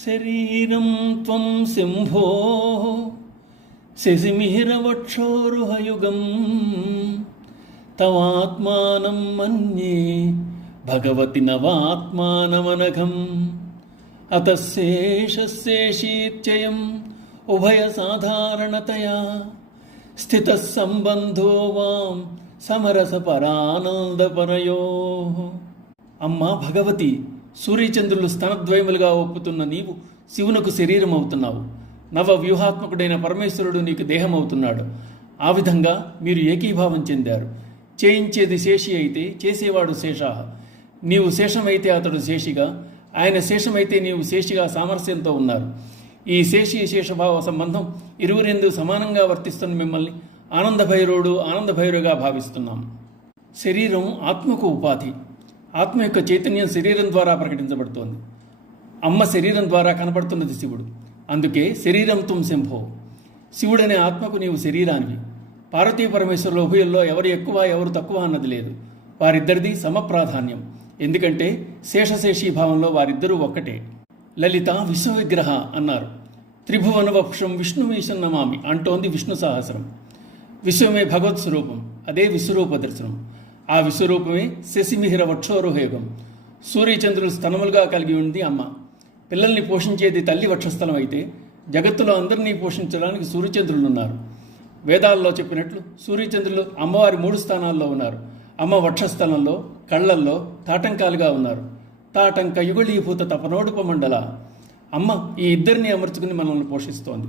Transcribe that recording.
శరీరం త్వం శంభో శశిమిహిరవక్షోరుహయుగం తవాత్మానం మన్యే భగవతి నవాత్మానమనఘం అతశేషశేషీత్యయం ఉభయ సాధారణతయా స్థితః సంబంధో వాం సమరస పరానందపరయో. అమ్మా భగవతి, సూర్యచంద్రులు స్తనద్వయములుగా ఒప్పుతున్న నీవు శివునకు శరీరం అవుతున్నావు. నవ వ్యూహాత్మకుడైన పరమేశ్వరుడు నీకు దేహం అవుతున్నాడు. ఆ విధంగా మీరు ఏకీభావం చెందారు. చేయించేది శేషి అయితే చేసేవాడు శేషాహ. నీవు శేషమైతే అతడు శేషిగా, ఆయన శేషమైతే నీవు శేషిగా సామరస్యంతో ఉన్నారు. ఈ శేషి శేషభావ సంబంధం ఇరువురెందు సమానంగా వర్తిస్తున్న మిమ్మల్ని ఆనందభైరవుడుగా భావిస్తున్నాం. శరీరం ఆత్మకు ఉపాధి. ఆత్మ యొక్క చైతన్యం శరీరం ద్వారా ప్రకటించబడుతోంది. అమ్మ శరీరం ద్వారా కనపడుతున్నది శివుడు. అందుకే శరీరం త్వం శంభో. శివుడనే ఆత్మకు నీవు శరీరానివి. పార్వతీ పరమేశ్వరుల ఉభయుల్లో ఎవరు ఎక్కువ ఎవరు తక్కువ అన్నది లేదు. వారిద్దరిది సమప్రాధాన్యం. ఎందుకంటే శేషశేషీ భావంలో వారిద్దరూ ఒక్కటే. లలిత విశ్వవిగ్రహ అన్నారు. త్రిభువన వక్షం విష్ణుమీశం నమామి అంటోంది విష్ణు సహస్రం. విశ్వమే భగవత్ స్వరూపం. అదే విశ్వరూప దర్శనం. ఆ విశ్వరూపమే శశిమిహిర వక్షోరుహయోగం. సూర్యచంద్రులు స్తనములుగా కలిగి ఉంది అమ్మ. పిల్లల్ని పోషించేది తల్లి వక్షస్థలం అయితే జగత్తులో అందరినీ పోషించడానికి సూర్యచంద్రులు ఉన్నారు. వేదాల్లో చెప్పినట్లు సూర్యచంద్రులు అమ్మవారి 3 స్థానాల్లో ఉన్నారు. అమ్మ వక్షస్థలంలో, కళ్ళల్లో తాటంకాలుగా ఉన్నారు. తాటంక యుగళీభూత తపనోడుపమండల. అమ్మ ఈ ఇద్దరిని అమర్చుకుని మనల్ని పోషిస్తోంది.